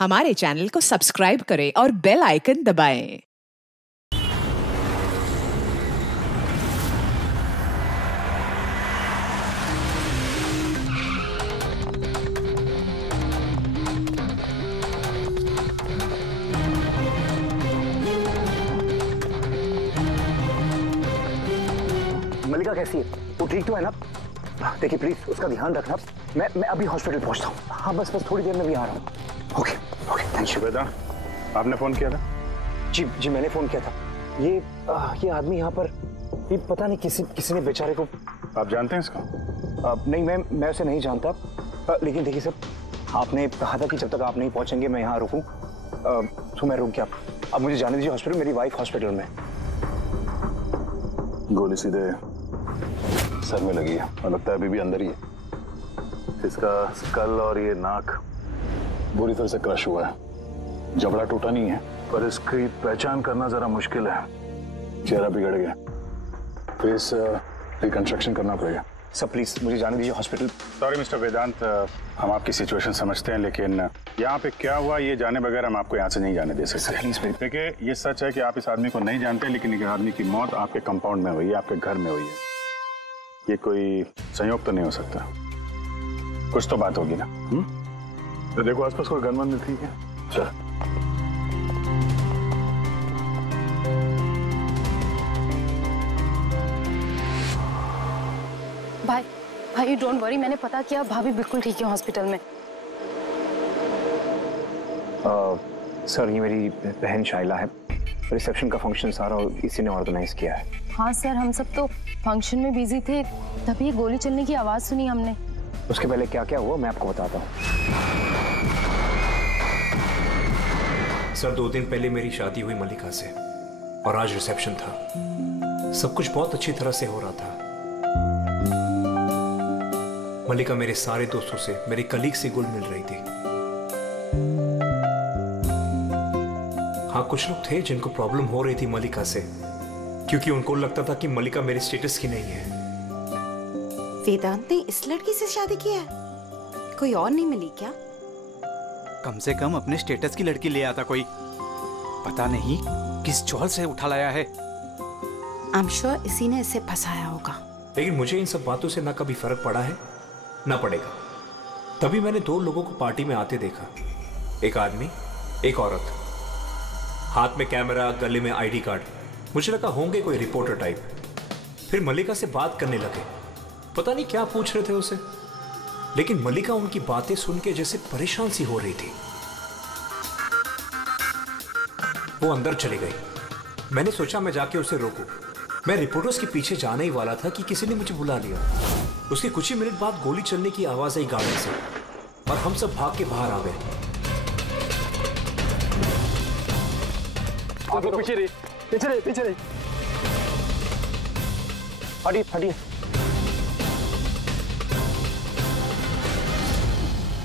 हमारे चैनल को सब्सक्राइब करें और बेल आइकन दबाएं। मल्लिका कैसी है? वो ठीक तो है ना? देखिए प्लीज उसका ध्यान रखना। मैं अभी हॉस्पिटल पहुंचता हूँ। हाँ बस थोड़ी देर में भी आ रहा हूँ। Okay thank you. बेटा आपने फोन किया था? जी मैंने फोन किया था। ये आदमी यहाँ पर ये पता नहीं किसी ने बेचारे को। आप जानते हैं इसको? नहीं मैं उसे नहीं जानता। लेकिन देखिए सर, आपने कहा था कि जब तक आप नहीं पहुंचेंगे मैं यहाँ रुकूं। तो मैं रुक गया। अब मुझे जाने दीजिए हॉस्पिटल। मेरी वाइफ हॉस्पिटल में। गोली सीधे सर में लगी है और लगता है अभी भी अंदर ही है। इसका स्कल और ये नाक बुरी तरह से क्रश हुआ है। जबड़ा टूटा नहीं है पर इसकी पहचान करना जरा मुश्किल है। चेहरा बिगड़ गया। फेस रिकंस्ट्रक्शन करना पड़ेगा। सर प्लीज मुझे जाने दीजिए हॉस्पिटल। सॉरी मिस्टर वेदांत, हम आपकी सिचुएशन समझते हैं लेकिन यहाँ पे क्या हुआ ये जाने बगैर हम आपको यहाँ से नहीं जाने दे सकते। प्लीज देखिए ये सच है कि आप इस आदमी को नहीं जानते, लेकिन इस आदमी की मौत आपके कंपाउंड में हुई है, आपके घर में हुई है। ये कोई संयोग तो नहीं हो सकता। कुछ तो बात होगी ना? तो देखो आसपास कोई गनमन नहीं। ठीक है चल। भाई डोंट वरी, मैंने पता किया, भाभी बिल्कुल ठीक है हॉस्पिटल में। सर ये मेरी बहन शाइला है। रिसेप्शन का फंक्शन सारा इसी ने ऑर्गेनाइज किया है। हाँ सर, हम सब तो फंक्शन में बिजी थे, तभी गोली चलने की आवाज सुनी हमने। उसके पहले क्या क्या हुआ मैं आपको बताता हूँ। सर 2 दिन पहले मेरी शादी हुई मल्लिका से और आज रिसेप्शन था। सब कुछ बहुत अच्छी तरह से हो रहा था। मल्लिका मेरे सारे दोस्तों से, मेरे कलीग से घुल मिल रही थी। हाँ कुछ लोग थे जिनको प्रॉब्लम हो रही थी मल्लिका से, क्योंकि उनको लगता था कि मल्लिका मेरे स्टेटस की नहीं है। वेदांत ने इस लड़की से शादी किया है? कोई और नहीं मिली क्या? कम से कम अपने स्टेटस की लड़की ले आता कोई। पता नहीं किस चौल से उठा लाया है। आई एम श्योर इसी ने इसे फंसाया होगा। लेकिन मुझे इन सब बातों से ना कभी फर्क पड़ा है ना पड़ेगा। तभी मैंने 2 लोगों को पार्टी में आते देखा, एक आदमी एक औरत, हाथ में कैमरा, गले में आईडी कार्ड। मुझे लगा होंगे कोई रिपोर्टर टाइप। फिर मल्लिका से बात करने लगे, पता नहीं क्या पूछ रहे थे उसे, लेकिन मल्लिका उनकी बातें सुन के जैसे परेशान सी हो रही थी। वो अंदर चली गई। मैंने सोचा मैं जाके उसे रोकूं। मैं रिपोर्टर्स के पीछे जाने ही वाला था कि किसी ने मुझे बुला लिया। उसके कुछ ही मिनट बाद गोली चलने की आवाज आई गाड़ी से और हम सब भाग के बाहर आ गए। पीछे रही। हटिए।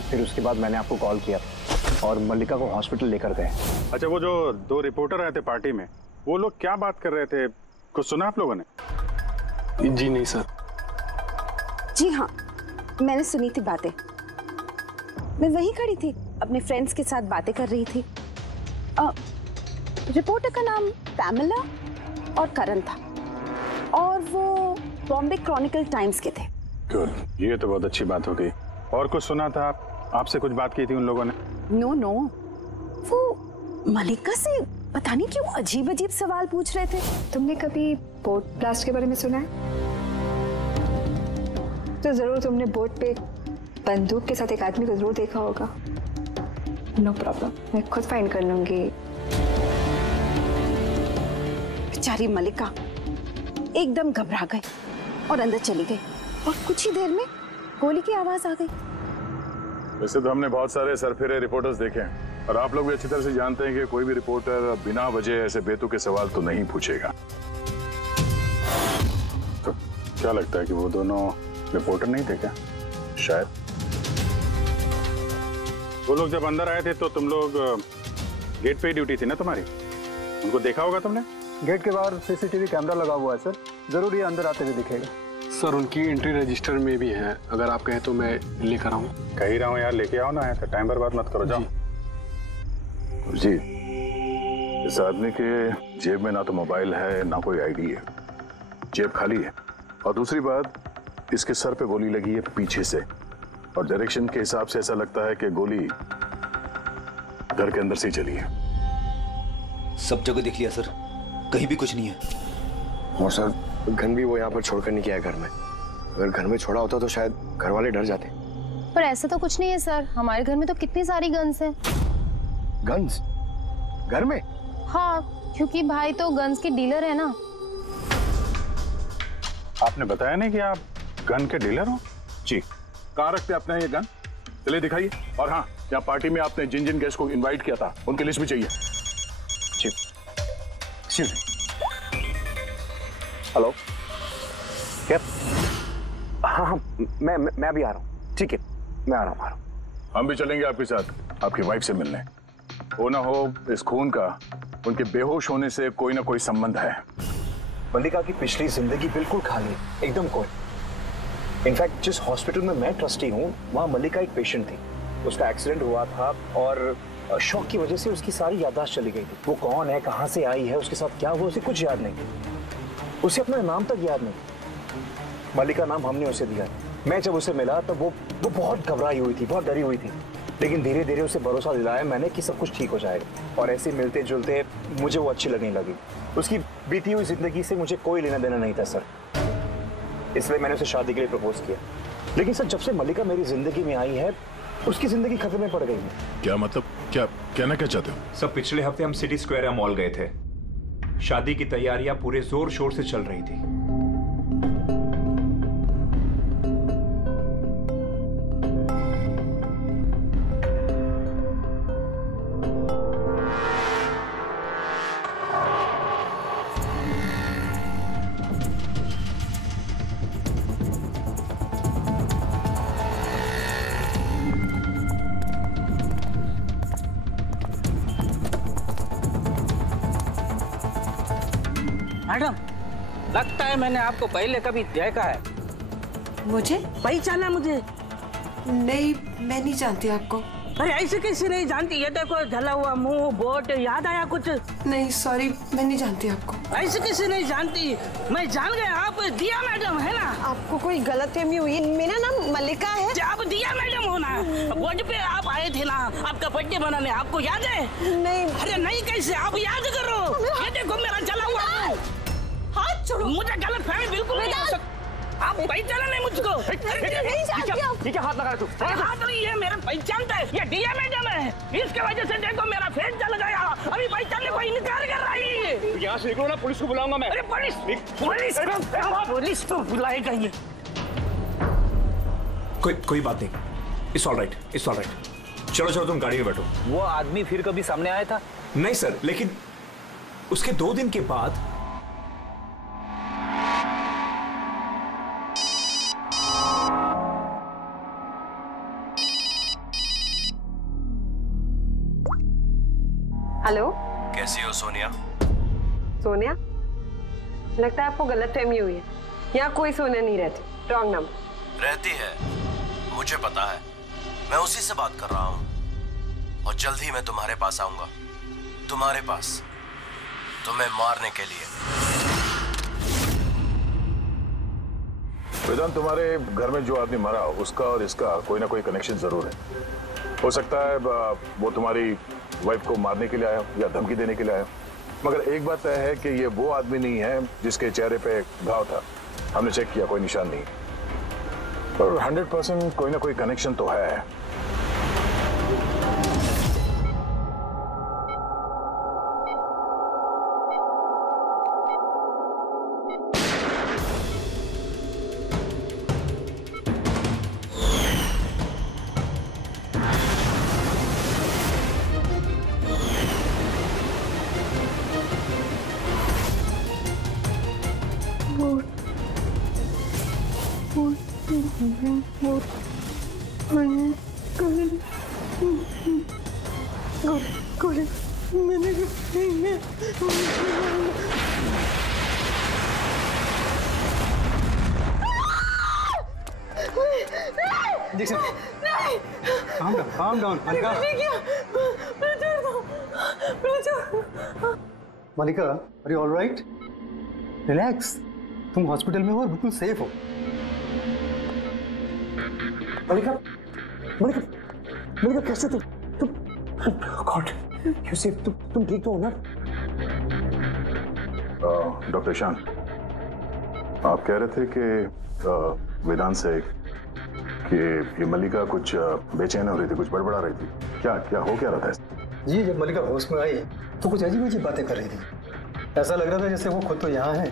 फिर उसके बाद मैंने आपको कॉल किया और मल्लिका को हॉस्पिटल लेकर गए। अच्छा वो जो 2 रिपोर्टर आए थे पार्टी में, वो लोग क्या बात कर रहे थे? कुछ सुना आप लोगों ने? जी नहीं सर। जी हाँ, मैंने सुनी थी बातें। मैं वहीं खड़ी थी, अपने फ्रेंड्स के साथ बातें कर रही थी। रिपोर्टर का नाम पैमेला और करण था और वो बॉम्बे क्रॉनिकल टाइम्स के थे। गुड, ये तो बहुत अच्छी बात हो गई। और कुछ सुना था? आपसे कुछ बात की थी उन लोगों ने? नो, वो मल्लिका से पता नहीं क्यों अजीब सवाल पूछ रहे थे। तुमने कभी बोट ब्लास्ट के बारे में सुना है? तो जरूर तुमने बोट पे बंदूक के साथ एक आदमी को जरूर देखा होगा। नो प्रॉब्लम, मैं खुद फाइंड कर लूंगी। बेचारी मल्लिका एकदम घबरा गई और अंदर चली गई और कुछ ही देर में गोली की आवाज आ गई। वैसे तो हमने बहुत सारे सरफिरे रिपोर्टर्स देखे हैं और आप लोग भी अच्छी तरह से जानते हैं कि कोई भी रिपोर्टर बिना वजह ऐसे बेतुके सवाल तो नहीं पूछेगा। तो क्या लगता है कि वो दोनों रिपोर्टर नहीं थे क्या? शायद। वो लोग जब अंदर आए थे तो तुम लोग गेट पे ही ड्यूटी थी ना तुम्हारी? उनको देखा होगा तुमने? गेट के बाहर सीसीटीवी कैमरा लगा हुआ है सर। जरूर ये अंदर आते हुए दिखेगा। सर उनकी एंट्री रजिस्टर में भी है, अगर आप कहें तो मैं लेकर आऊँ। कह ही रहा हूँ यार, लेके आओ ना, टाइम बर्बाद मत करो, जाओ। जी, इस आदमी के जेब में ना तो मोबाइल है ना कोई आईडी है, जेब खाली है। और दूसरी बात, इसके सर पे गोली लगी है पीछे से, और डायरेक्शन के हिसाब से ऐसा लगता है कि गोली घर के अंदर से ही चली है। सब जगह देख लिया सर, कहीं भी कुछ नहीं है। और सर, गन भी वो यहाँ पर छोड़कर नहीं गया है घर में। अगर घर में छोड़ा होता तो शायद घर वाले डर जाते। पर ऐसा तो कुछ नहीं है सर, हमारे घर में तो कितनी सारी गन्स हैं। गन्स? घर में? हाँ, क्योंकि भाई तो गन्स के डीलर है ना। आपने बताया नहीं कि आप गन के डीलर हो? जी। कहाँ रखते अपने ये गन? चलिए दिखाइए। और हाँ, यहाँ पार्टी में आपने जिन जिन गेस्ट को इनवाइट किया था उनकी लिस्ट भी चाहिए। जी। हेलो, क्या? हाँ, मैं अभी आ रहा हूँ। ठीक है, मैं आ रहा हूँ। हम भी चलेंगे आपके साथ, आपकी वाइफ से मिलने। हो ना हो, इस खून का उनके बेहोश होने से कोई ना कोई संबंध है। मल्लिका की पिछली जिंदगी बिल्कुल खाली, एकदम कोई। इनफैक्ट जिस हॉस्पिटल में मैं ट्रस्टी हूँ, वहाँ मल्लिका एक पेशेंट थी। उसका एक्सीडेंट हुआ था और शॉक की वजह से उसकी सारी याददाश्त चली गई थी। वो कौन है, कहाँ से आई है, उसके साथ क्या हुआ, उसे कुछ याद नहीं। उसे अपना नाम तक याद नहीं। मल्लिका नाम हमने उसे दिया। मैं जब उसे मिला तब वो बहुत घबराई हुई थी, बहुत डरी हुई थी। लेकिन धीरे धीरे उसे भरोसा दिलाया मैंने कि सब कुछ ठीक हो जाएगा। और ऐसे मिलते जुलते मुझे वो अच्छी लगने लगी। उसकी बीती हुई जिंदगी से मुझे कोई लेना देना नहीं था सर, इसलिए मैंने उसे शादी के लिए प्रपोज किया। लेकिन सर, जब से मल्लिका मेरी जिंदगी में आई है, उसकी जिंदगी खतरे में पड़ गई है। क्या मतलब? क्या कहना क्या चाहते हो? सब पिछले हफ्ते हम सिटी स्क्वायर मॉल गए थे। शादी की तैयारियां पूरे जोर शोर से चल रही थी। मैडम, लगता है मैंने आपको पहले कभी देखा है। मुझे पहचाना मुझे? नहीं, मैं नहीं जानती आपको। अरे ऐसे कैसे नहीं जानती? ये देखो, जला हुआ मुंह, बोट, याद आया कुछ? नहीं सॉरी, मैं नहीं जानती आपको। ऐसे कैसे नहीं जानती? मैं जान गया, आप दिया मैडम है ना? आपको कोई गलतफहमी हुई। मेरा नाम मल्लिका है। आप दिया मैडम हो ना? बोर्ड पे आप आए थे ना आपका बर्थडे मनाने, आपको याद है? नहीं। अरे नहीं कैसे, आप याद करो। ये देखो मेरा जला हुआ मुंह। हाथ छोड़ो। मुझे गलतफहमी बिल्कुल नहीं हो सकती। आप पहचाना नहीं मुझको? ठीक है, हाथ लगा तू। हाथ नहीं, ये मेरा पहचानता है, ये दिया मैडम है। इसके वजह से देखो मेरा फेस जल गया। अभी पहचानने को इनकार कर रही है। यहाँ से निकलो ना, पुलिस को बुलाऊंगा मैं। अरे पुलिस तो बुलाएगा ये। कोई बात नहीं, it's all right, it's all right. चलो तुम गाड़ी में बैठो। वो आदमी फिर कभी सामने आया था? नहीं सर, लेकिन उसके 2 दिन के बाद हेलो, कैसी हो सोनिया? सोनिया? लगता है आपको गलतफहमी हुई है। यहाँ कोई सोनिया नहीं रहती, रॉन्ग नंबर। रहती है, मुझे पता है। मैं उसी से बात कर रहा हूँ और जल्द ही मैं तुम्हारे पास आऊंगा। तुम्हारे पास, तुम्हें मारने के लिए। वेदांत, तुम्हारे घर में जो आदमी मरा, उसका और इसका कोई ना कोई कनेक्शन जरूर है। हो सकता है वो तुम्हारी वाइफ को मारने के लिए आया या धमकी देने के लिए आया। मगर एक बात तय है कि ये वो आदमी नहीं है जिसके चेहरे पे घाव था। हमने चेक किया, कोई निशान नहीं। पर 100% कोई ना कोई कनेक्शन तो है। Calm down, Malika. Malika, are you alright? Relax, तुम हॉस्पिटल में हो और बिल्कुल सेफ हो। मलिका, मलिका, मलिका कैसे तुम गॉड, यू सेफ? तुम ठीक तो हो ना? डॉक्टर ईशान, आप कह रहे थे कि वेदांत से कि ये मल्लिका कुछ बेचैन हो रही थी, कुछ बड़बड़ा रही थी। क्या क्या हो क्या रहा था? जी, जब मल्लिका होश में आई तो कुछ अजीब अजीब बातें कर रही थी। ऐसा लग रहा था जैसे वो खुद तो यहाँ है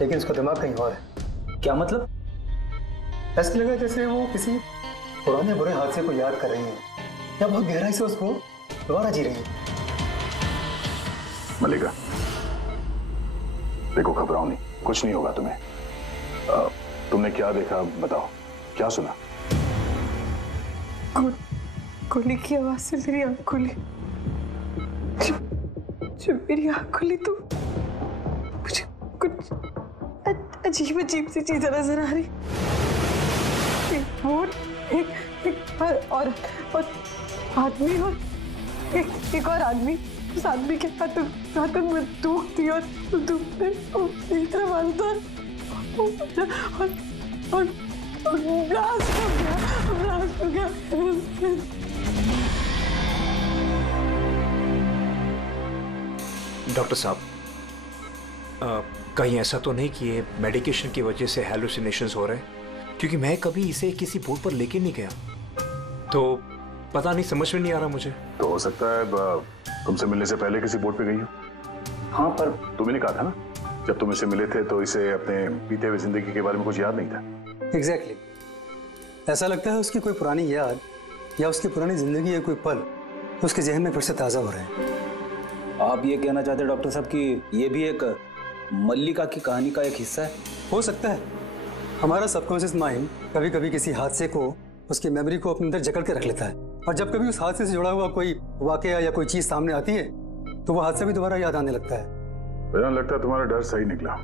लेकिन उसका दिमाग कहीं और है। क्या मतलब? ऐसा लगा जैसे वो किसी पुराने बुरे हादसे को याद कर रही है या बहुत गहराई से उसको दोबारा जी रही है। मल्लिका, देखो घबराओ नहीं, कुछ नहीं होगा तुम्हें। तुमने क्या देखा बताओ, क्या सुना? गोली की आवाज से मेरी आंख खुली। जब मेरी आंख खुली तो मुझे कुछ अजीब अजीब सी चीजें नजर आ रही। एक बोट, एक और आदमी और एक और आदमी। उस आदमी के हाथ में बंदूक थी और बंदूक में तीसरा बंद और ब्लास्ट हो गया। डॉक्टर साहब, कहीं ऐसा तो नहीं कि ये मेडिकेशन की वजह से हैलुसिनेशंस हो रहे हैं? क्योंकि मैं कभी इसे किसी बोर्ड पर लेके नहीं गया, तो पता नहीं, समझ में नहीं आ रहा मुझे। तो हो सकता है तुमसे मिलने से पहले किसी बोर्ड पे गई हो। हाँ, पर तुमने कहा था ना जब तुम इसे मिले थे तो इसे अपने बीते हुए जिंदगी के बारे में कुछ याद नहीं था। एग्जैक्टली, ऐसा लगता है उसकी कोई पुरानी याद या उसकी पुरानी जिंदगी या कोई पल उसके जहन में फिर से ताजा हो रहे हैं। आप ये कहना चाहते हैं डॉक्टर साहब कि ये भी एक मल्लिका की कहानी का एक हिस्सा है? हो सकता है। हमारा सबकॉन्शियस माइंड कभी कभी किसी हादसे को, उसकी मेमोरी को अपने अंदर जकड़ के रख लेता है, और जब कभी उस हादसे से जुड़ा हुआ कोई वाकया या कोई चीज सामने आती है तो वो हादसा भी दोबारा याद आने लगता है। मुझे लगता है तुम्हारा डर सही निकला।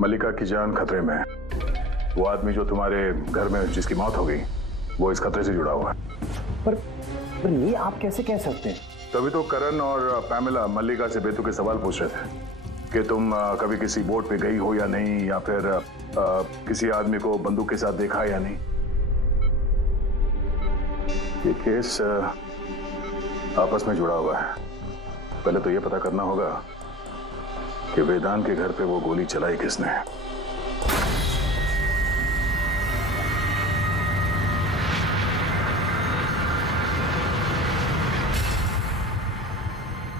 मल्लिका की जान खतरे में है। वो आदमी जो तुम्हारे घर में जिसकी मौत हो गई वो इस खतरे से जुड़ा हुआ है। पर ये आप कैसे कह सकते हैं? तभी तो करण और पैमिला मल्लिका से बेतुके सवाल पूछ रहे थे कि तुम कभी किसी बोट पे गई हो या नहीं, या फिर किसी आदमी को बंदूक के साथ देखा है या नहीं। ये केस आपस में जुड़ा हुआ है। पहले तो ये पता करना होगा कि वेदांत के घर पे वो गोली चलाई किसने।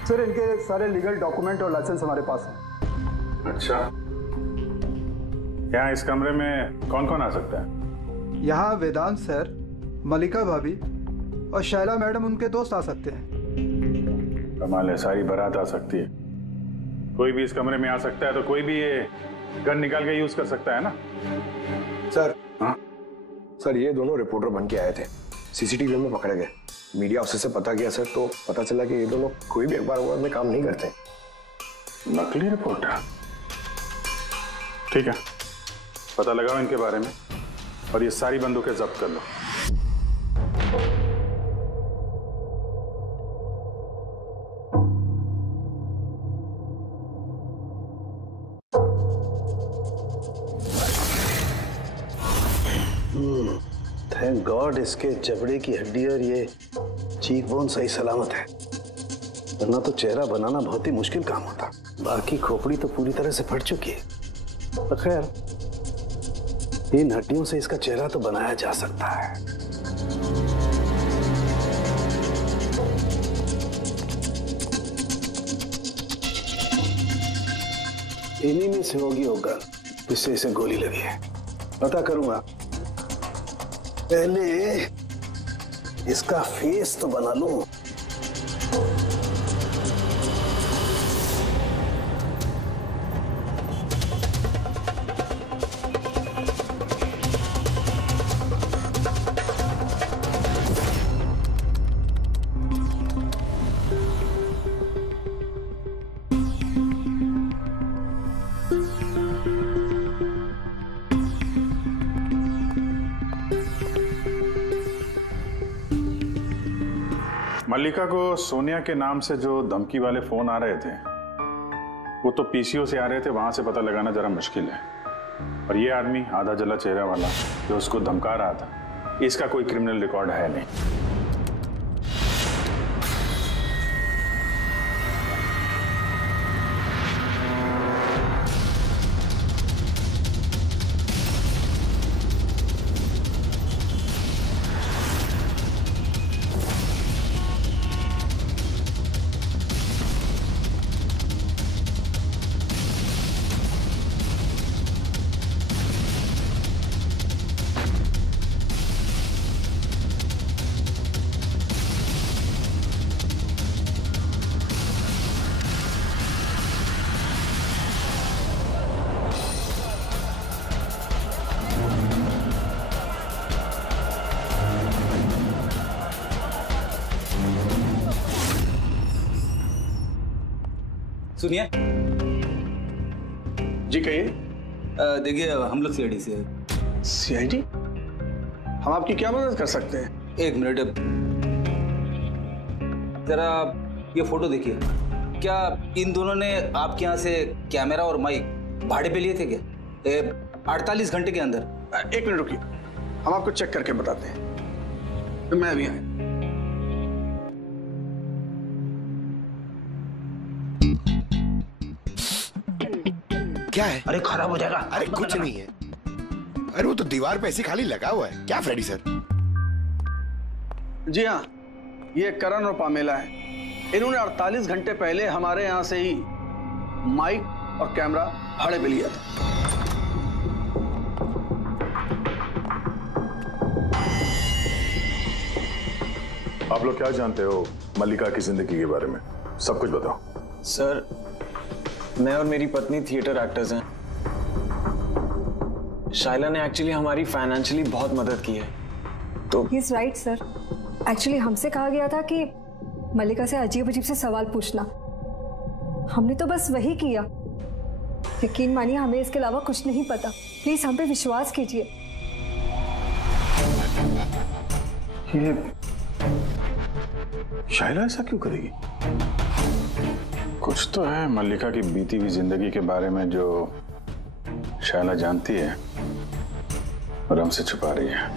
सर, इनके सारे लीगल डॉक्यूमेंट और लाइसेंस हमारे पास हैं। अच्छा, यहाँ इस कमरे में कौन कौन आ सकता है? यहाँ वेदांत सर, मल्लिका भाभी और शैला मैडम उनके दोस्त आ सकते हैं। कमाल है, सारी बारात आ सकती है। कोई भी इस कमरे में आ सकता है, तो कोई भी ये गन निकाल के यूज कर सकता है ना? सर, हाँ सर, ये दोनों रिपोर्टर बन के आए थे, सीसीटीवी में पकड़े गए। मीडिया ऑफिसर से पता किया सर, तो पता चला कि ये दोनों कोई भी अखबार में काम नहीं करते। नकली रिपोर्टर? ठीक है, पता लगाओ इनके बारे में और ये सारी बंदूकें जब्त कर लो। थैंक गॉड इसके जबड़े की हड्डी और ये चीक बोन सही सलामत है, वरना तो चेहरा बनाना बहुत ही मुश्किल काम होता। बाकी खोपड़ी तो पूरी तरह से फट चुकी है, पर खैर इन हड्डियों से इसका चेहरा तो बनाया जा सकता है। इन्हीं में से होगी वो गन जिससे इसे गोली लगी है। पता करूंगा, पहले इसका फेस तो बना लूं। मल्लिका को सोनिया के नाम से जो धमकी वाले फोन आ रहे थे वो तो पीसीओ से आ रहे थे, वहां से पता लगाना जरा मुश्किल है। और ये आदमी आधा जला चेहरा वाला जो उसको धमका रहा था, इसका कोई क्रिमिनल रिकॉर्ड है नहीं। सुनिए जी, कहिए। देखिए हम लोग सीआईडी से हैं। सीआईडी? हम आपकी क्या मदद कर सकते हैं? एक मिनट, जरा ये फोटो देखिए। क्या इन दोनों ने आपके यहाँ से कैमरा और माइक भाड़े पे लिए थे क्या 48 घंटे के अंदर? एक मिनट रुकिए, हम आपको चेक करके बताते हैं। तो मैं अभी आया। क्या है? अरे खराब हो जाएगा। अरे कुछ नहीं है। अरे वो तो दीवार पे ऐसे खाली लगा हुआ है। क्या फ्रेडी सर? जी हाँ, ये करण और पामेला है। इन्होंने 48 घंटे पहले हमारे यहाँ से ही माइक और कैमरा भाड़े पे लिया था। आप लोग क्या जानते हो मल्लिका की जिंदगी के बारे में? सब कुछ बताओ। सर, मैं और मेरी पत्नी थिएटर एक्टर्स हैं। शाइला ने एक्चुअली हमारी फाइनेंशियली बहुत मदद की है। तो He's right, सर। एक्चुअली हमसे कहा गया था कि मल्लिका से अजीब अजीब से सवाल पूछना। हमने तो बस वही किया। यकीन मानिए, हमें इसके अलावा कुछ नहीं पता। प्लीज हम पे विश्वास कीजिए। ये शाइला ऐसा क्यों करेगी? कुछ तो है मल्लिका की बीती हुई जिंदगी के बारे में जो शाइला जानती है और हमसे छुपा रही है।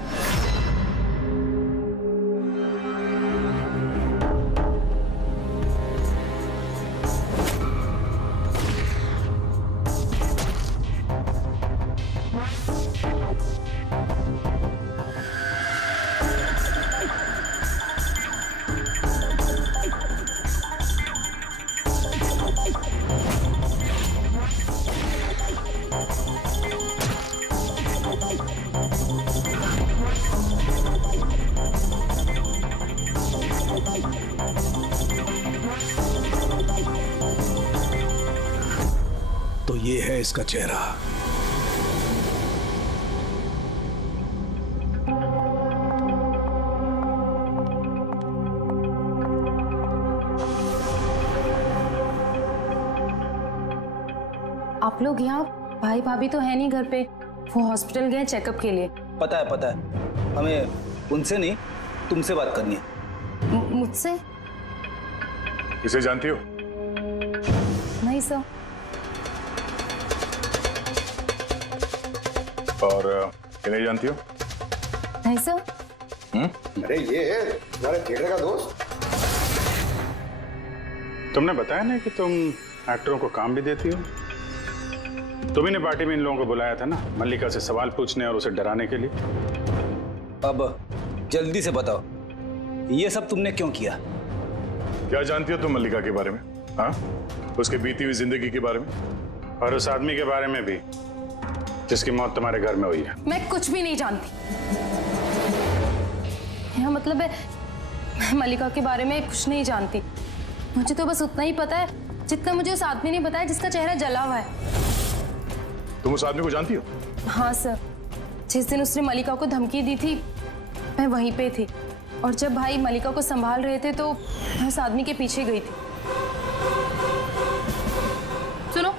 तो ये है इसका चेहरा। आप लोग यहाँ, भाई भाभी तो है नहीं घर पे, वो हॉस्पिटल गए चेकअप के लिए। पता है, हमें उनसे नहीं तुमसे बात करनी है। मुझसे? इसे जानती हो? नहीं सर। और इन्हें जानती हो? नहीं सर। अरे ये है तुम्हारे थिएटर का दोस्त। तुमने बताया ना कि तुम एक्टरों को काम भी देती हो। तुम्ही ने पार्टी में इन लोगों को बुलाया था ना, मल्लिका से सवाल पूछने और उसे डराने के लिए। अब जल्दी से बताओ, ये सब तुमने क्यों किया? क्या जानती हो तुम मल्लिका के बारे में? हाँ, उसकी बीती हुई जिंदगी के बारे में और उस आदमी के बारे में भी जिसकी मौत तुम्हारे घर में हुई है। मैं कुछ भी नहीं जानती। यह मतलब है मैं मल्लिका के बारे में कुछ नहीं जानती। मुझे तो बस उतना ही पता है जितना मुझे उस आदमी ने बताया जिसका चेहरा जला हुआ है। तुम उस आदमी को जानती हो? हाँ सर, जिस दिन उसने मल्लिका को धमकी दी थी मैं वहीं पे थी, और जब भाई मल्लिका को संभाल रहे थे तो मैं उस आदमी के पीछे गई थी। सुनो,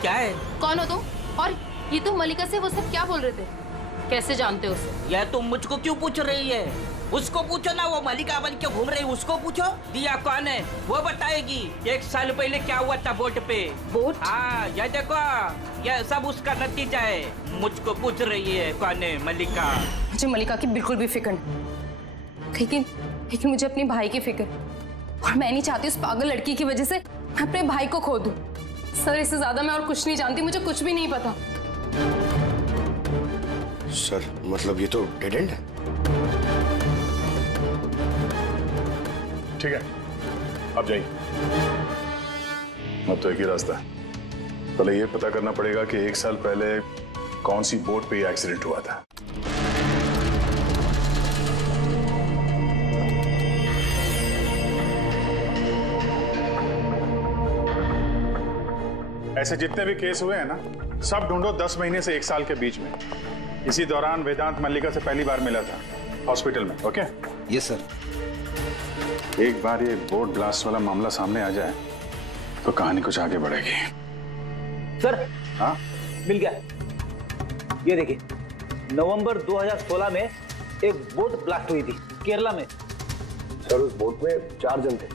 क्या है? कौन हो तुम? और ये तुम मल्लिका से वो सब क्या बोल रहे थे? कैसे जानते हो उसे? यह तुम मुझको क्यों पूछ रही है? उसको पूछो ना, वो मलिका बन के घूम रही, उसको पूछो। दिया कौन है वो बताएगी। 1 साल पहले क्या हुआ था बोट पे। बोट? हाँ, ये देखो, ये सब उसका नतीजा है। मुझको पूछ रही है कौन है मलिका। मुझे मलिका की बिल्कुल भी फिक्र नहीं, लेकिन मुझे अपने भाई की फिक्र, और मैं नहीं चाहती उस पागल लड़की की वजह से मैं अपने भाई को खो दूं। सर, इससे ज्यादा मैं और कुछ नहीं जानती, मुझे कुछ भी नहीं पता। सर, मतलब ये तो डेड एंड है। ठीक है, अब जाइए। अब तो एक ही रास्ता है, पहले ये पता करना पड़ेगा कि 1 साल पहले कौन सी बोट पे ये एक्सीडेंट हुआ था। ऐसे जितने भी केस हुए हैं ना, सब ढूंढो 10 महीने से 1 साल के बीच में। इसी दौरान वेदांत मल्लिका से पहली बार मिला था हॉस्पिटल में। ओके? Yes sir. एक बार ये बोट ब्लास्ट वाला मामला सामने आ जाए तो कहानी कुछ आगे बढ़ेगी। सर, हाँ, मिल गया। ये देखिए, नवंबर 2016 में एक बोट ब्लास्ट हुई थी केरला में। सर, उस बोट में 4 जन थे,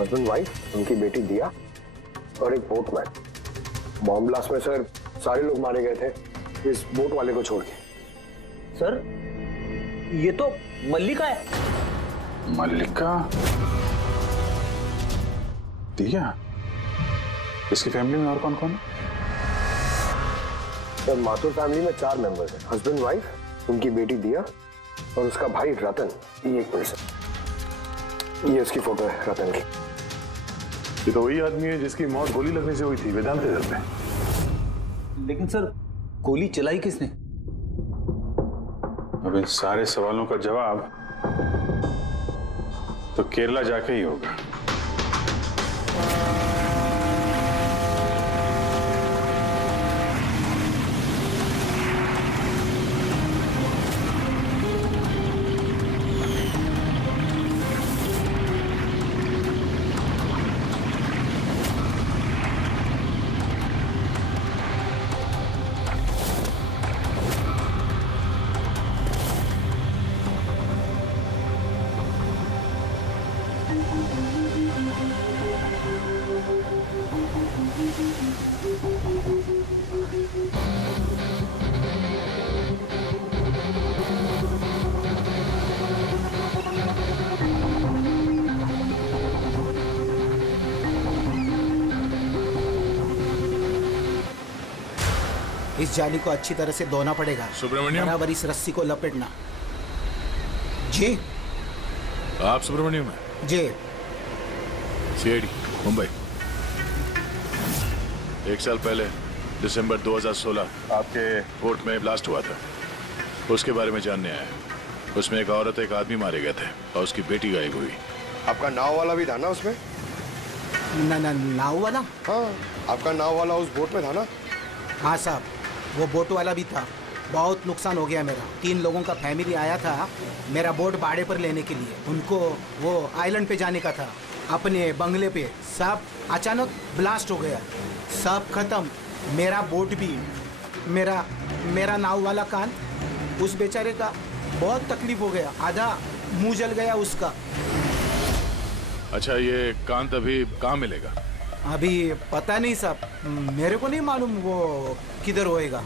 हस्बैंड वाइफ, उनकी बेटी दिया और एक बोटमैन। बॉम्ब ब्लास्ट में सर सारे लोग मारे गए थे, इस बोट वाले को छोड़ के। सर, ये तो मल्लिका है। मल्लिका? दिया? इसकी फैमिली में और कौन कौन है? सर, माथुर फैमिली में 4 मेंबर्स हैं, हस्बैंड वाइफ, उनकी बेटी दिया और उसका भाई रतन। ये एक पर्सन, ये उसकी फोटो है रतन की। ये तो वही आदमी है जिसकी मौत गोली लगने से हुई थी वेदांत के घर पे। लेकिन सर, गोली चलाई किसने? अब इन सारे सवालों का जवाब तो केरला जाके ही होगा। इस जाली को अच्छी तरह से धोना पड़ेगा। सुब्रमण्यम, बराबर इस रस्सी को लपेटना। जी? आप सुब्रमण्यम हैं? जी। सीआईडी मुंबई। 1 साल पहले दिसंबर 2016 आपके बोट में ब्लास्ट हुआ था, उसके बारे में जानने आए। उसमें एक औरत, एक आदमी मारे गए थे और उसकी बेटी गायब हुई। आपका नाव वाला भी था ना उसमें? नाव वाला? हाँ, आपका नाव वाला उस बोट में था ना? हाँ साहब, वो बोट वाला भी था। बहुत नुकसान हो गया मेरा। 3 लोगों का फैमिली आया था मेरा बोट भाड़े पर लेने के लिए। उनको वो आइलैंड पे जाने का था, अपने बंगले पे। सब अचानक ब्लास्ट हो गया, सब खत्म। मेरा बोट भी, मेरा नाव वाला कान, उस बेचारे का बहुत तकलीफ हो गया। आधा मुंह जल गया उसका। अच्छा, ये कान अभी कहाँ मिलेगा? अभी पता नहीं साहब, मेरे को नहीं मालूम वो किधर होएगा।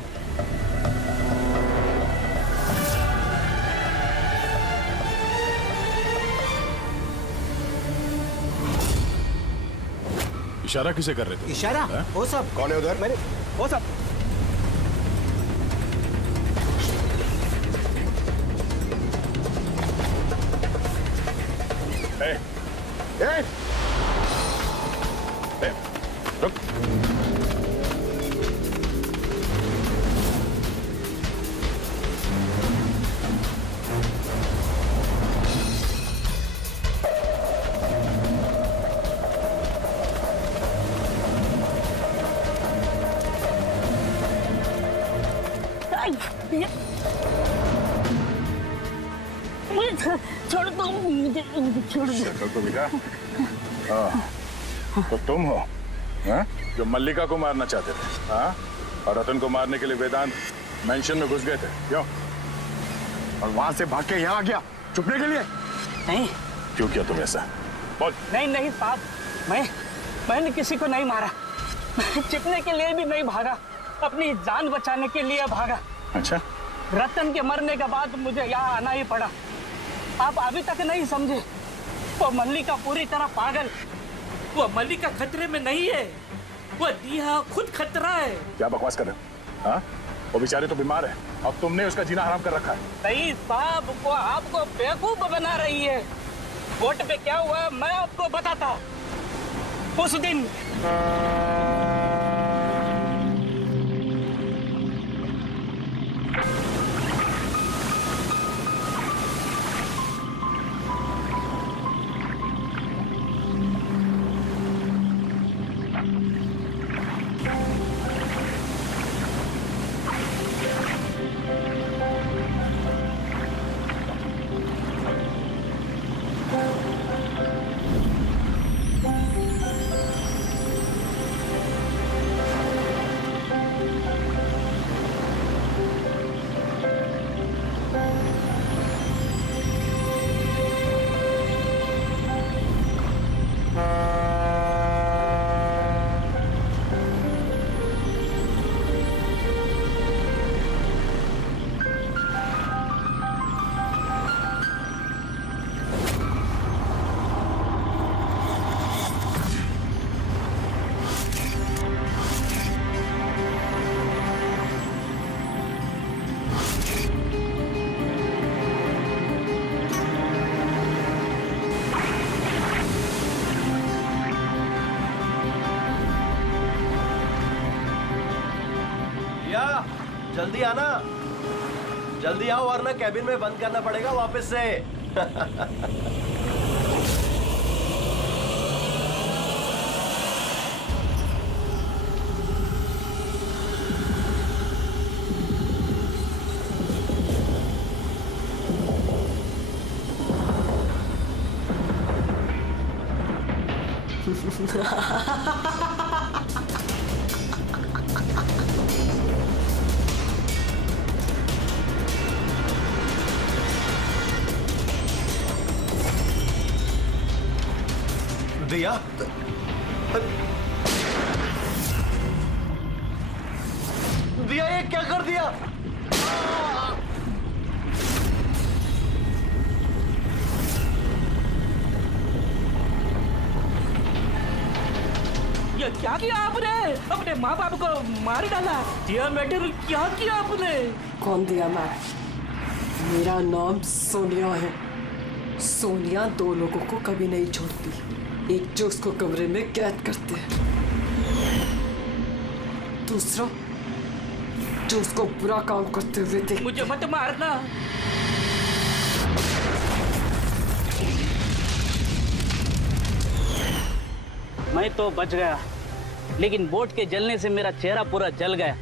इशारा किसे कर रहे थे? इशारा? वो सब कौन है उधर? मेरे वो सब रुक। छोड़ दो मुझे, छोड़ दो। शक्ल तो दिखा। तो तुम हो हा? जो मल्लिका को मारना चाहते थे, हाँ? और रतन को मारने के लिए वेदांत मेंशन में घुस गए थे, क्यों? और वहां से भाग के यहाँ आ गया। छुपने के लिए? नहीं। क्यों किया तुम ऐसा? बोल। नहीं नहीं साहब, मैंने किसी को नहीं मारा। छिपने के लिए भी नहीं भागा, अपनी जान बचाने के लिए भागा। अच्छा। रतन के मरने के बाद मुझे यहाँ आना ही पड़ा। आप अभी तक नहीं समझे, वो मल्लिका पूरी तरह पागल। वो मल्लिका खतरे में नहीं है, वो दिया खुद खतरा है। क्या बकवास कर रहे हो? हाँ? वो बेचारे तो बीमार है, अब तुमने उसका जीना हराम कर रखा है। नहीं साहब, वो आपको बेवकूफ बना रही है। बोट पे क्या हुआ मैं आपको बताता। उस दिन जल्दी आना, जल्दी आओ वरना कैबिन में बंद करना पड़ेगा वापस से। दिया, दिया ये क्या कर दिया? ये क्या किया आपने? अपने माँ बाप को मार डाला। दिया मैटर, क्या किया आपने? कौन दिया? मैं, मेरा नाम सोनिया है। सोनिया दो लोगों को कभी नहीं छोड़ती, एक जो उसको कमरे में कैद करते हैं, दूसरा जो उसको बुरा काम करते हुए देखते। मुझे मत मारना। मैं तो बच गया, लेकिन बोट के जलने से मेरा चेहरा पूरा जल गया।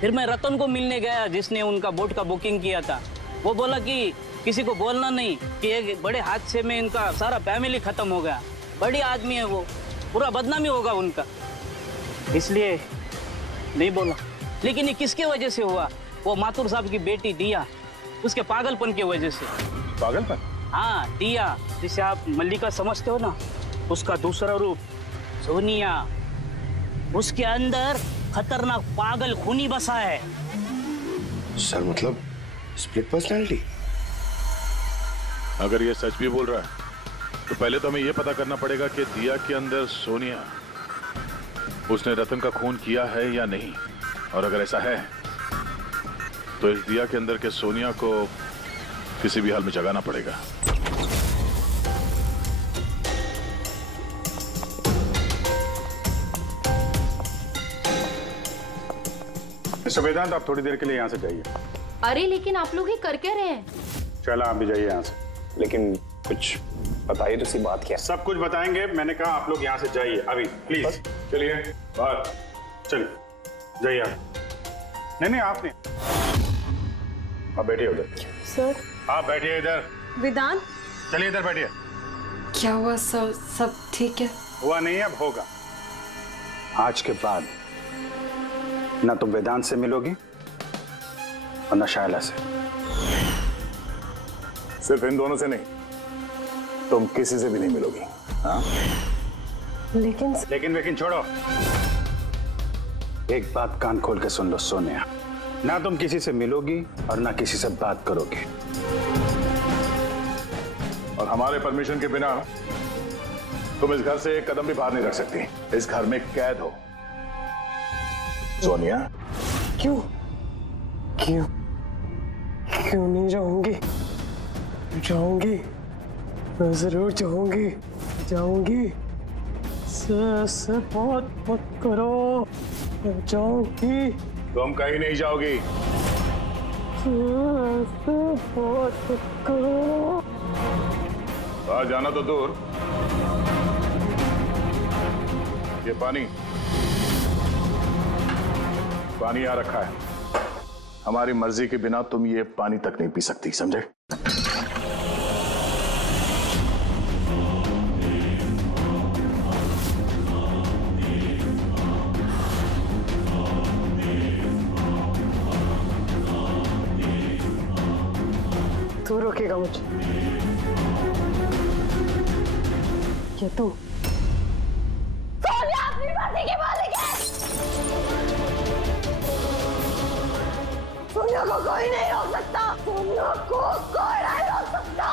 फिर मैं रतन को मिलने गया जिसने उनका बोट का बुकिंग किया था। वो बोला कि किसी को बोलना नहीं कि एक बड़े हादसे में इनका सारा फैमिली खत्म हो गया। बड़ी आदमी है वो, पूरा बदनामी होगा उनका, इसलिए नहीं बोला। लेकिन ये किसके वजह से हुआ? वो माथुर साहब की बेटी दिया, उसके पागलपन की वजह से। पागलपन? हाँ, दिया जिसे आप मल्लिका समझते हो ना, उसका दूसरा रूप सोनिया, उसके अंदर खतरनाक पागल खूनी बसा है। सर मतलब स्प्लिट पर्सनालिटी? अगर ये सच भी बोल रहा है तो पहले तो हमें यह पता करना पड़ेगा कि दिया के अंदर सोनिया, उसने रतन का खून किया है या नहीं। और अगर ऐसा है तो इस दिया के अंदर के सोनिया को किसी भी हाल में जगाना पड़ेगा। मिस्टर वेदांत, आप थोड़ी देर के लिए यहाँ से जाइए। अरे लेकिन आप लोग ही कर क्या रहे हैं? चला, आप भी जाइए यहाँ से। लेकिन कुछ बताइए तो सी बात क्या? सब कुछ बताएंगे, मैंने कहा आप लोग यहाँ से जाइए अभी प्लीज। चलिए बाहर, चलिए जाइए आप। नहीं आप नहीं, आप बैठिए उधर। सर आप बैठिए इधर। वेदांत, चलिए इधर बैठिए। क्या हुआ? सब ठीक है? हुआ नहीं, अब होगा। आज के बाद ना तुम वेदांत से मिलोगी और ना शायला से। सिर्फ इन दोनों से नहीं, तुम किसी से भी नहीं मिलोगी। हाँ? लेकिन छोड़ो। एक बात कान खोल के सुन लो सोनिया, ना तुम किसी से मिलोगी और ना किसी से बात करोगी, और हमारे परमिशन के बिना तुम इस घर से एक कदम भी बाहर नहीं रख सकती। इस घर में कैद हो। सोनिया। क्यों क्यों क्यों नहीं जाऊंगी? जाऊंगी, मैं जरूर जाऊंगी, जाऊंगी। से बात मत करो, मैं जाऊंगी। तुम कहीं नहीं जाओगी। से बात मत करो। बाहर जाना तो दूर, ये पानी यहाँ रखा है। हमारी मर्जी के बिना तुम ये पानी तक नहीं पी सकती, समझे? तू रोकेगा मुझे? क्या तू? सोनिया अपनी मर्जी की मालिक है। सोनिया को कोई नहीं रोक सकता। सोनिया को कोई नहीं रोक सकता।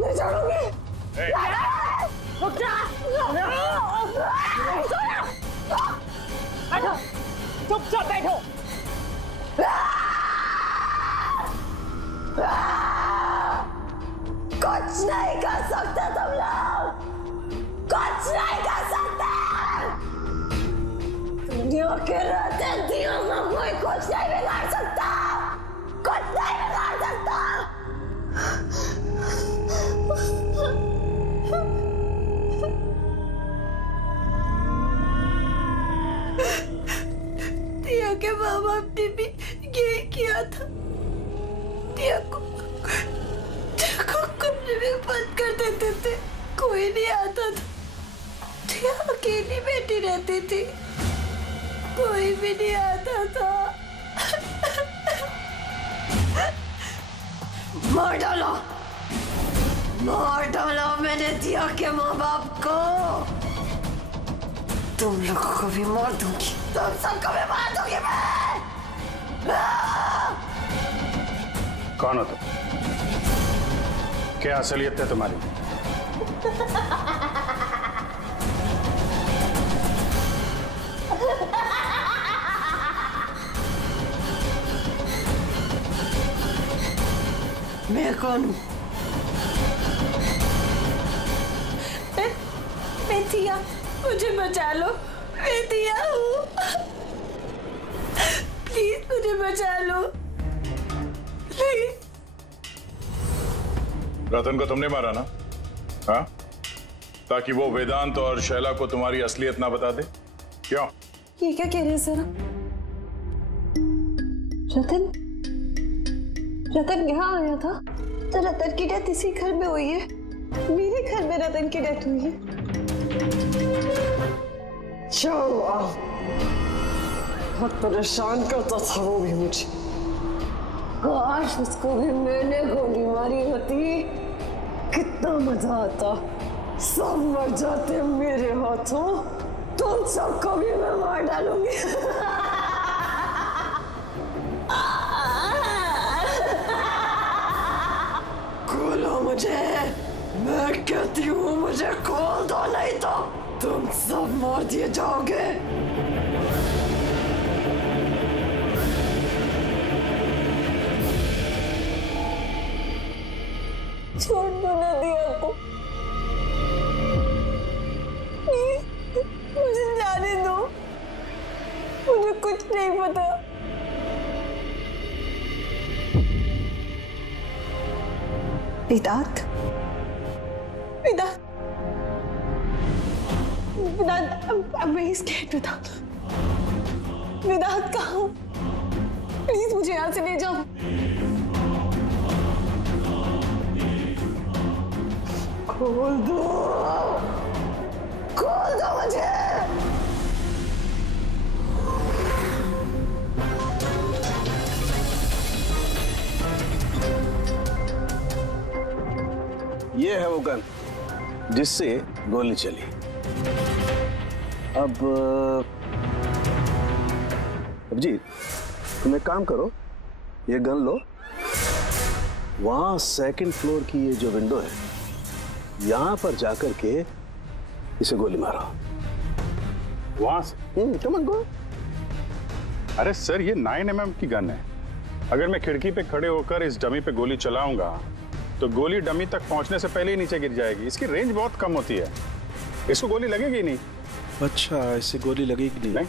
नहीं छोड़ूंगी। रुक जा। बैठो, चुपचाप बैठो। कुछ नहीं कर सकते तुम लोग, कुछ नहीं कर सकते। दुनिया के रहते दियों को कोई कुछ नहीं बिगाड़ सकता, कुछ नहीं बिगाड़ सकता। दिया के माँ बाप ने भी ये किया था। दिया को कमरे में बंद कर देते थे, कोई नहीं आता था। दिया अकेली बैठी रहती थी, कोई भी नहीं आता था। मार डालो, मार डालो मैंने दिया के माँ बाप को। तुम लोगों को भी मार दूंगी, तुम सबको भी मार दूंगी मैं। कौन हो तुम? क्या असलियत है तुम्हारी? मैं कौन हूँ? मैं दिया, मुझे बचा लो। मैं दिया हूँ, प्लीज मुझे बचा लो, प्लीज। रतन को तुमने मारा ना? हाँ? ताकि वो वेदांत और शैला को तुम्हारी असलियत ना बता दे? क्यों? ये क्या कह रहे हैं सर? रतन यहाँ आया था? तो रतन की डेथ इसी घर में हुई है, मेरे घर में रतन की डेथ हुई है। बहुत परेशान करता था वो भी मुझे। काश उसको भी मैंने गोली मारी होती, कितना मजा आता। सब मर जाते मेरे हाथों, तुम सबको भी मैं मार डालूंगी। खोलो मुझे, मैं कहती हूँ मुझे खोल दो, नहीं तो तुम सब मार दिए जाओगे। छोड़ दो ना दिया को, मुझे जाने दो, मुझे कुछ नहीं पता। वेदांत, वेदांत, वेदांत, I'm very scared, वेदांत। वेदांत कहाँ हो? प्लीज मुझे यहाँ से ले जाओ। खोल दो, खोल दो मुझे। ये है वो गन जिससे गोली चली। अब जी तुम एक काम करो, ये गन लो, वहां सेकंड फ्लोर की ये जो विंडो है यहां पर जाकर के इसे गोली मारो। वहां से? Come on go. अरे सर ये 9mm की गन है। अगर मैं खिड़की पे खड़े होकर इस डमी पे गोली चलाऊंगा तो गोली डमी तक पहुंचने से पहले ही नीचे गिर जाएगी। इसकी रेंज बहुत कम होती है, इसको गोली लगेगी नहीं। अच्छा, इससे गोली लगेगी नहीं?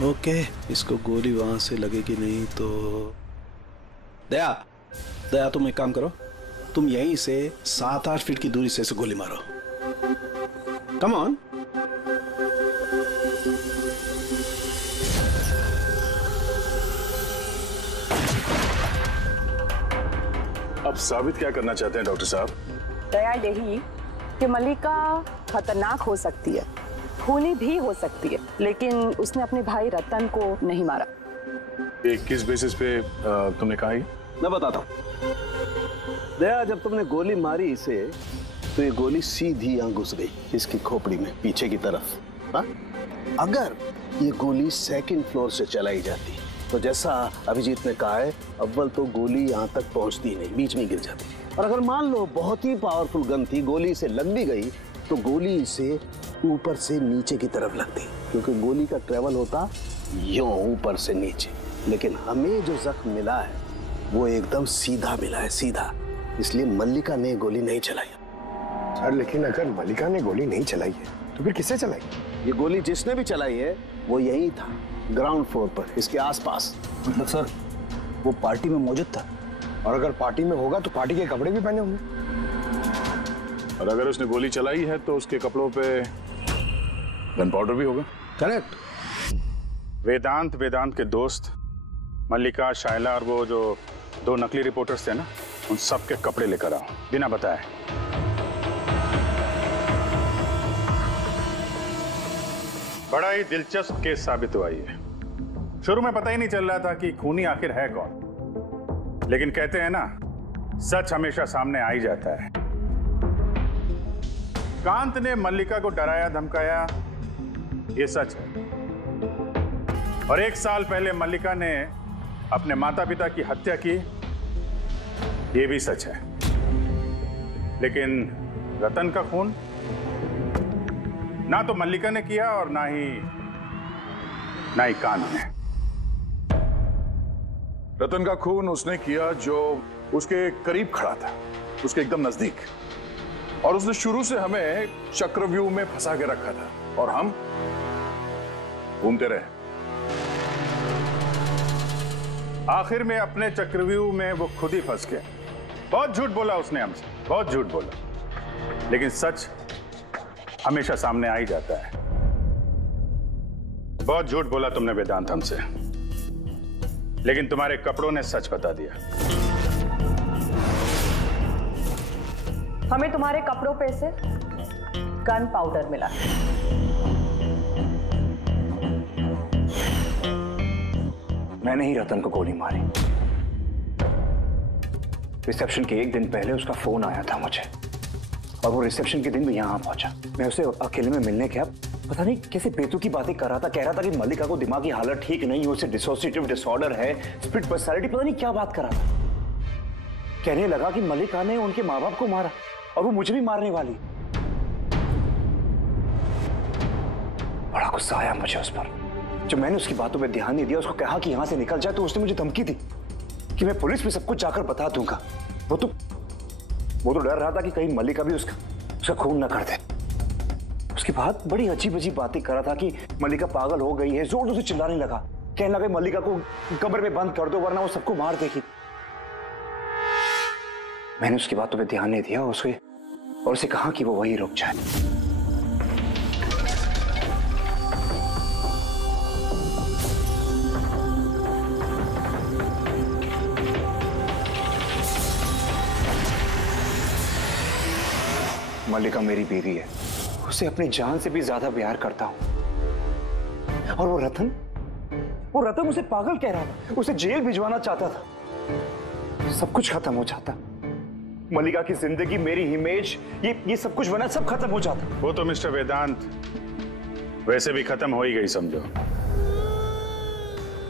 ओके, इसको गोली वहां से लगेगी नहीं तो दया, दया तुम एक काम करो, तुम यहीं से 7-8 फीट की दूरी से इसे गोली मारो। Come on. अब साबित क्या करना चाहते हैं डॉक्टर साहब? दया यही कि मल्लिका खतरनाक हो सकती है, खूनी भी हो सकती है, लेकिन उसने अपने भाई रतन को नहीं मारा। ये किस बेसिस पे तुमने कहा? मैं बताता हूं। दया, जब तुमने गोली मारी इसे तो ये गोली सीधी यहां घुस गई इसकी खोपड़ी में पीछे की तरफ। हा? अगर ये गोली सेकंड फ्लोर से चलाई जाती तो जैसा अभिजीत ने कहा है, अव्वल तो गोली यहां तक पहुंचती नहीं, बीच में गिर जाती। और अगर मान लो बहुत ही पावरफुल गन थी, गोली इसे लग भी गई तो गोली इसे ऊपर से नीचे की तरफ लगती, क्योंकि गोली का ट्रेवल होता यूं ऊपर से नीचे। लेकिन हमें जो जख्म मिला है वो एकदम सीधा मिला है, सीधा। इसलिए मल्लिका ने गोली नहीं चलाई। सर लेकिन अगर मल्लिका ने गोली नहीं चलाई है तो फिर किसने चलाई? ये गोली जिसने भी चलाई है वो यही था, ग्राउंड फ्लोर पर, इसके आसपास। मतलब सर वो पार्टी में मौजूद था? और अगर पार्टी में होगा तो पार्टी के कपड़े भी पहने होंगे। और अगर उसने गोली चलाई है तो उसके कपड़ों पे गन पाउडर भी होगा। करेक्ट। वेदांत के दोस्त मल्लिका, शायला और वो जो 2 नकली रिपोर्टर्स थे ना, उन सब के कपड़े लेकर आओ बिना बताए। बड़ा ही दिलचस्प केस साबित हुआ ये। शुरू में पता ही नहीं चल रहा था कि खूनी आखिर है कौन, लेकिन कहते हैं ना, सच हमेशा सामने आ ही जाता है। कांत ने मल्लिका को डराया धमकाया, ये सच है। और 1 साल पहले मल्लिका ने अपने माता पिता की हत्या की, ये भी सच है। लेकिन रतन का खून ना तो मल्लिका ने किया और ना ही कांत ने। रतन का खून उसने किया जो उसके करीब खड़ा था, उसके एकदम नजदीक, और उसने शुरू से हमें चक्रव्यूह में फंसा के रखा था और हम घूमते रहे। आखिर में अपने चक्रव्यूह में वो खुद ही फंस गया। बहुत झूठ बोला उसने हमसे, बहुत झूठ बोला, लेकिन सच हमेशा सामने आ ही जाता है। बहुत झूठ बोला तुमने वेदांत हमसे, लेकिन तुम्हारे कपड़ों ने सच बता दिया। हमें तुम्हारे कपड़ों पे से गन पाउडर मिला। मैंने ही रतन को गोली मारी। रिसेप्शन के 1 दिन पहले उसका फोन आया था मुझे, और वो रिसेप्शन के दिन भी यहाँ पहुंचा। मैं उसे अकेले में मिलने गया, पता नहीं कैसे बेतुकी बातें कर रहा था। कह रहा था कि मल्लिका को दिमागी हालत ठीक नहीं है, उसे डिसोसिएटिव डिसऑर्डर है, स्प्लिट पर्सनालिटी, पता नहीं क्या बात कर रहा था। कहने लगा कि मल्लिका ने उनके माँ बाप को मारा और वो मुझे भी मारने वाली। बड़ा गुस्सा आया मुझे उस पर। जब मैंने उसकी बातों पे ध्यान नहीं दिया, उसको कहा कि यहां से निकल जाए, तो उसने मुझे धमकी दी कि मैं पुलिस में सब कुछ जाकर बता दूंगा। वो तो डर रहा था कि कहीं मल्लिका भी उसका खून न कर दे। उसके बाद बड़ी अजीब अजीब बातें कर रहा था कि मल्लिका पागल हो गई है, जोर जोर से चिल्लाने लगा, कहने लगा मल्लिका को कमरे में बंद कर दो वरना वो सबको मार देगी। मैंने उसकी बातों पे ध्यान नहीं दिया और उसे कहा कि वो वहीं रुक जाए। मल्लिका मेरी बीवी है, उससे अपनी जान से भी ज्यादा प्यार करता हूं। और वो रतन उसे पागल कह रहा था, उसे जेल भिजवाना चाहता था। सब कुछ खत्म हो जाता, मल्लिका की जिंदगी, मेरी इमेज, ये सब कुछ बना, सब खत्म हो जाता। वो तो मिस्टर वेदांत वैसे भी खत्म हो ही गई समझो।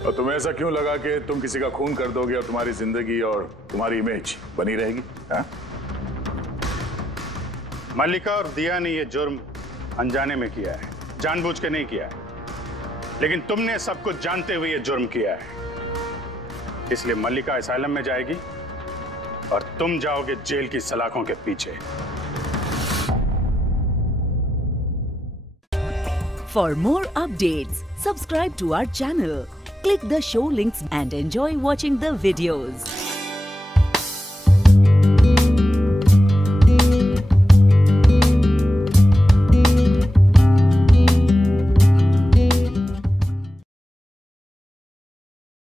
और तुम्हें ऐसा क्यों लगा कि तुम किसी का खून कर दोगे और तुम्हारी जिंदगी और तुम्हारी इमेज बनी रहेगी? हा? मल्लिका और दिया ने यह जुर्म अनजाने में किया है, जानबूझ के नहीं किया है। लेकिन तुमने सब कुछ जानते हुए यह जुर्म किया है। इसलिए मल्लिका असाइलम में जाएगी और तुम जाओगे जेल की सलाखों के पीछे। For more updates, subscribe to our channel, click the show links and enjoy watching the videos.